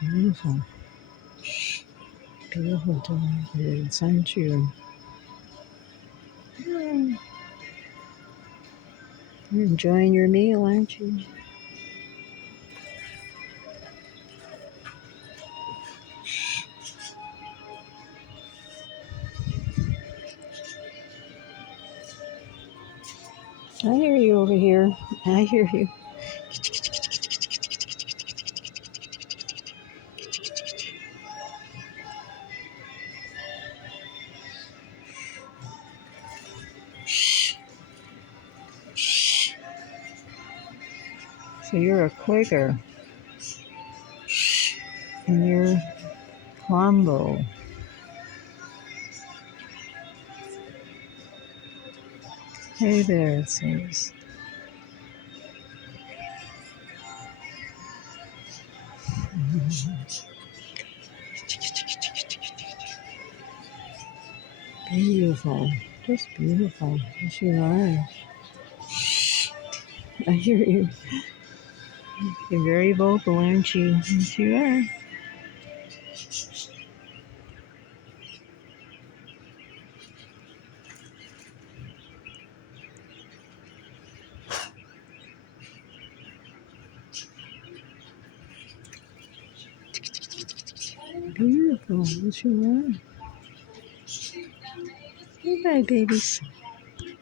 Beautiful. Beautiful day. Thank you. You're enjoying your meal, aren't you? I hear you over here. I hear you. So you're a Quaker and you're Wombo. Hey there, it says. Beautiful. Just beautiful. Yes, you are. I hear you. You're very vocal, aren't you? Yes, you are. Beautiful. Yes, you are. Goodbye, babies.